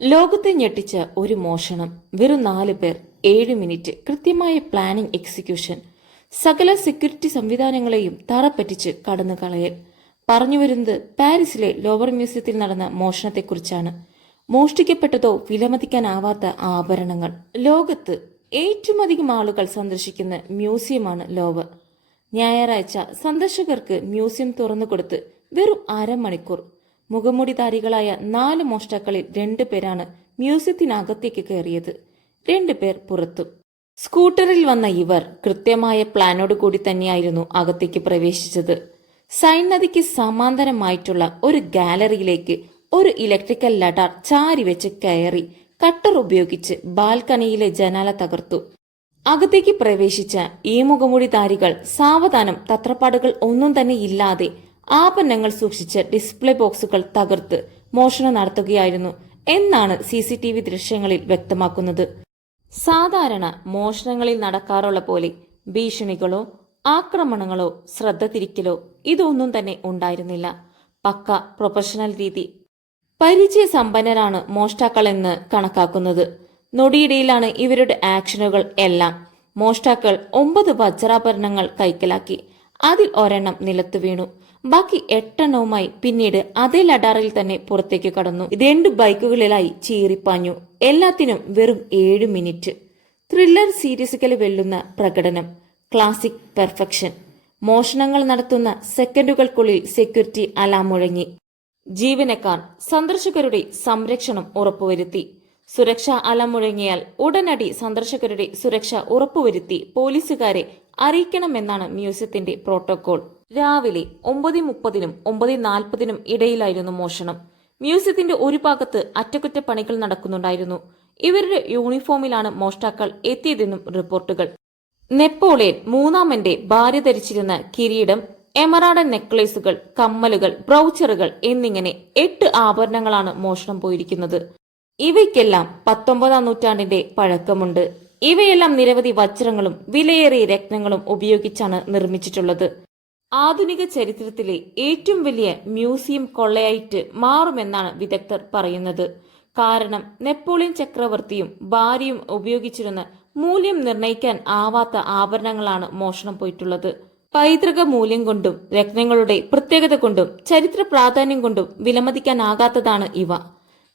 ലോകത്തെ ഞെട്ടിച്ച ഒരു മോഷണം. വെറും നാല് പേർ ഏഴ് മിനിറ്റ്. കൃത്യമായ പ്ലാനിംഗ് എക്സിക്യൂഷൻ സകല സെക്യൂരിറ്റി സംവിധാനങ്ങളെയും തറപ്പറ്റിച്ച് കടന്നു കളയൽ പറഞ്ഞു വരുന്നത് പാരീസിലെ ലോവർ മ്യൂസിയത്തിൽ നടന്ന മോഷണത്തെക്കുറിച്ചാണ്. മോഷ്ടിക്കപ്പെട്ടതോ വിലമതിക്കാനാവാത്ത ആഭരണങ്ങൾ. ലോകത്ത് ഏറ്റവും അധികം ആളുകൾ സന്ദർശിക്കുന്ന മ്യൂസിയമാണ് ലോവർ. ഞായറാഴ്ച സന്ദർശകർക്ക് മ്യൂസിയം തുറന്നു തുറന്നുകൊടുത്ത് വെറും അരമണിക്കൂർ മുഖമുടിധാരികളായ നാല് മോഷ്ടാക്കളിൽ രണ്ടു പേരാണ് മ്യൂസിയത്തിനകത്തേക്ക് കയറിയത്. രണ്ടുപേർ പുറത്തു. സ്കൂട്ടറിൽ വന്ന ഇവർ കൃത്യമായ പ്ലാനോട് കൂടി തന്നെയായിരുന്നു അകത്തേക്ക് പ്രവേശിച്ചത്. സൈൻ നദിക്ക് സമാന്തരമായിട്ടുള്ള ഒരു ഗാലറിയിലേക്ക് ഒരു ഇലക്ട്രിക്കൽ ലഡാർ ചാരി വെച്ച് കയറി കട്ടർ ഉപയോഗിച്ച് ബാൽക്കണിയിലെ ജനാല തകർത്തു. അകത്തേക്ക് പ്രവേശിച്ച ഈ മുഖമുടിധാരികൾ സാവധാനം തത്രപ്പാടുകൾ ഒന്നും തന്നെ ഇല്ലാതെ ആഭരണങ്ങൾ സൂക്ഷിച്ച ഡിസ്പ്ലേ ബോക്സുകൾ തകർത്ത് മോഷണം നടത്തുകയായിരുന്നു എന്നാണ് സി സി ടി വി ദൃശ്യങ്ങളിൽ വ്യക്തമാക്കുന്നത്. സാധാരണ മോഷണങ്ങളിൽ നടക്കാറുള്ള പോലെ ഭീഷണികളോ ആക്രമണങ്ങളോ ശ്രദ്ധ തിരിക്കലോ ഇതൊന്നും തന്നെ ഉണ്ടായിരുന്നില്ല. പക്ക പ്രൊഫഷണൽ രീതി. പരിചയസമ്പന്നരാണ് മോഷ്ടാക്കളെന്ന് കണക്കാക്കുന്നത്. നൊടിയിടയിലാണ് ഇവരുടെ ആക്ഷനുകൾ എല്ലാം. മോഷ്ടാക്കൾ ഒമ്പത് വജ്രാഭരണങ്ങൾ കൈക്കലാക്കി. അതിൽ ഒരെണ്ണം നിലത്തു വീണു. ബാക്കി എട്ടെണ്ണവുമായി പിന്നീട് അതേ ലഡാറിൽ തന്നെ പുറത്തേക്ക് കടന്നു. രണ്ട് ബൈക്കുകളിലായി ചീറിപ്പാഞ്ഞു. എല്ലാത്തിനും വെറും ഏഴ് മിനിറ്റ്. ത്രില്ലർ സീരീസുകൾ വെല്ലുന്ന പ്രകടനം. Classic perfection. മോഷണങ്ങൾ നടത്തുന്ന സെക്കൻഡുകൾക്കുള്ളിൽ സെക്യൂരിറ്റി അലാം മുഴങ്ങി. ജീവനക്കാർ സന്ദർശകരുടെ സംരക്ഷണം ഉറപ്പുവരുത്തി. സുരക്ഷ അലം മുഴങ്ങിയാൽ ഉടനടി സന്ദർശകരുടെ സുരക്ഷ ഉറപ്പുവരുത്തി പോലീസുകാരെ അറിയിക്കണമെന്നാണ് മ്യൂസിയത്തിന്റെ പ്രോട്ടോകോൾ. രാവിലെ ഒമ്പത് മുപ്പതിനും ഒമ്പത് നാൽപ്പതിനും ഇടയിലായിരുന്നു മോഷണം. മ്യൂസിയത്തിന്റെ ഒരു ഭാഗത്ത് അറ്റകുറ്റപ്പണികൾ നടക്കുന്നുണ്ടായിരുന്നു. ഇവരുടെ യൂണിഫോമിലാണ് മോഷ്ടാക്കൾ എത്തിയതെന്നും റിപ്പോർട്ടുകൾ. നെപ്പോളിയൻ മൂന്നാമന്റെ ഭാര്യ ധരിച്ചിരുന്ന കിരീടം എമറാഡൻ നെക്ലേസുകൾ കമ്മലുകൾ ബ്രൗച്ചറുകൾ എന്നിങ്ങനെ എട്ട് ആഭരണങ്ങളാണ് മോഷണം പോയിരിക്കുന്നത്. ഇവയ്ക്കെല്ലാം പത്തൊമ്പതാം നൂറ്റാണ്ടിന്റെ പഴക്കമുണ്ട്. ഇവയെല്ലാം നിരവധി വജ്രങ്ങളും വിലയേറിയ രത്നങ്ങളും ഉപയോഗിച്ചാണ് നിർമ്മിച്ചിട്ടുള്ളത്. ആധുനിക ചരിത്രത്തിലെ ഏറ്റവും വലിയ മ്യൂസിയം കൊള്ളയായിട്ട് മാറുമെന്നാണ് വിദഗ്ധർ പറയുന്നത്. കാരണം നെപ്പോളിയൻ ചക്രവർത്തിയും ഭാര്യയും ഉപയോഗിച്ചിരുന്ന മൂല്യം നിർണയിക്കാൻ ആവാത്ത ആഭരണങ്ങളാണ് മോഷണം പോയിട്ടുള്ളത്. പൈതൃക മൂല്യം കൊണ്ടും രത്നങ്ങളുടെ പ്രത്യേകത കൊണ്ടും ചരിത്ര പ്രാധാന്യം കൊണ്ടും വിലമതിക്കാനാകാത്തതാണ് ഇവ.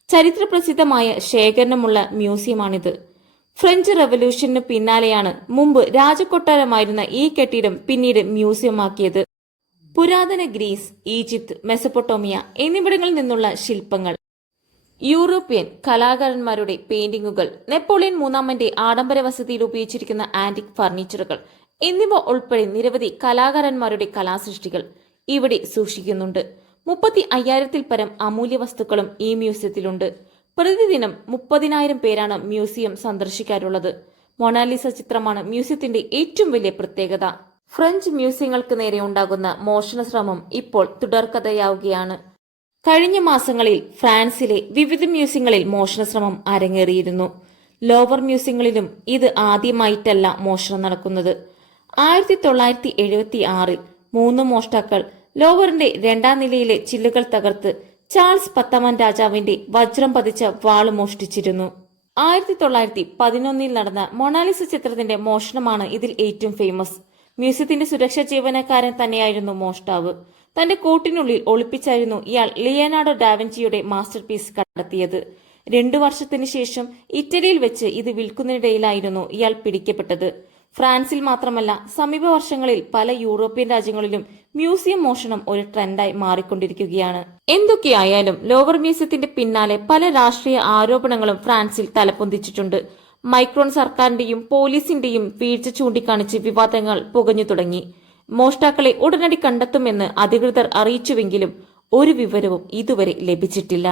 ചരിത്രപ്രസിദ്ധമായ ശേഖരണമുള്ള മ്യൂസിയമാണിത്. ഫ്രഞ്ച് റവല്യൂഷന് പിന്നാലെയാണ് മുമ്പ് രാജകൊട്ടാരമായിരുന്ന ഈ കെട്ടിടം പിന്നീട് മ്യൂസിയമാക്കിയത്. പുരാതന ഗ്രീസ് ഈജിപ്ത് മെസപ്പൊട്ടോമിയ എന്നിവിടങ്ങളിൽ നിന്നുള്ള ശില്പങ്ങൾ. യൂറോപ്യൻ കലാകാരന്മാരുടെ പെയിന്റിങ്ങുകൾ നെപ്പോളിയൻ മൂന്നാമന്റെ ആഡംബര വസതിയിൽ ഉപയോഗിച്ചിരിക്കുന്ന ആന്റിക് ഫർണിച്ചറുകൾ എന്നിവ ഉൾപ്പെടെ നിരവധി കലാകാരന്മാരുടെ കലാസൃഷ്ടികൾ ഇവിടെ സൂക്ഷിക്കുന്നുണ്ട്. മുപ്പത്തി അയ്യായിരത്തിൽ പരം അമൂല്യ വസ്തുക്കളും ഈ മ്യൂസിയത്തിലുണ്ട്. പ്രതിദിനം മുപ്പതിനായിരം പേരാണ് മ്യൂസിയം സന്ദർശിക്കാറുള്ളത്. മൊണാലിസ ചിത്രമാണ് മ്യൂസിയത്തിന്റെ ഏറ്റവും വലിയ പ്രത്യേകത. ഫ്രഞ്ച് മ്യൂസിയങ്ങൾക്ക് നേരെ ഉണ്ടാകുന്ന മോഷണ ശ്രമം ഇപ്പോൾ തുടർക്കഥയാവുകയാണ്. കഴിഞ്ഞ മാസങ്ങളിൽ ഫ്രാൻസിലെ വിവിധ മ്യൂസിയങ്ങളിൽ മോഷണശ്രമം അരങ്ങേറിയിരുന്നു. ലോവർ മ്യൂസിയങ്ങളിലും ഇത് ആദ്യമായിട്ടല്ല മോഷണം നടക്കുന്നത്. ആയിരത്തി തൊള്ളായിരത്തി എഴുപത്തി ആറിൽ മൂന്ന് മോഷ്ടാക്കൾ ലോവറിന്റെ രണ്ടാം നിലയിലെ ചില്ലുകൾ തകർത്ത് ചാൾസ് പത്താമൻ രാജാവിന്റെ വജ്രം പതിച്ച വാൾ മോഷ്ടിച്ചിരുന്നു. ആയിരത്തി തൊള്ളായിരത്തി പതിനൊന്നിൽ നടന്ന മൊണാലിസ ചിത്രത്തിന്റെ മോഷണമാണ് ഇതിൽ ഏറ്റവും ഫേമസ് മ്യൂസിയത്തിന്റെ സുരക്ഷാ ജീവനക്കാരൻ തന്നെയായിരുന്നു മോഷ്ടാവ്. തന്റെ കൂട്ടിനുള്ളിൽ ഒളിപ്പിച്ചായിരുന്നു ഇയാൾ ലിയനാർഡോ ഡാവൻജിയുടെ മാസ്റ്റർ പീസ് കണ്ടെത്തിയത്. രണ്ടു വർഷത്തിന് ശേഷം ഇറ്റലിയിൽ വെച്ച് ഇത് വിൽക്കുന്നതിനിടയിലായിരുന്നു ഇയാൾ പിടിക്കപ്പെട്ടത്. ഫ്രാൻസിൽ മാത്രമല്ല സമീപ വർഷങ്ങളിൽ പല യൂറോപ്യൻ രാജ്യങ്ങളിലും മ്യൂസിയം മോഷണം ഒരു ട്രെൻഡായി മാറിക്കൊണ്ടിരിക്കുകയാണ്. എന്തൊക്കെയായാലും ലോവർ മ്യൂസിയത്തിന്റെ പിന്നാലെ പല രാഷ്ട്രീയ ആരോപണങ്ങളും ഫ്രാൻസിൽ തലപ്പൊന്തിച്ചിട്ടുണ്ട് മൈക്രോൺ സർക്കാരിന്റെയും പോലീസിന്റെയും വീഴ്ച ചൂണ്ടിക്കാണിച്ച് വിവാദങ്ങൾ പുകഞ്ഞു തുടങ്ങി. മോഷ്ടാക്കളെ ഉടനടി കണ്ടെത്തുമെന്ന് അധികൃതർ അറിയിച്ചുവെങ്കിലും ഒരു വിവരവും ഇതുവരെ ലഭിച്ചിട്ടില്ല.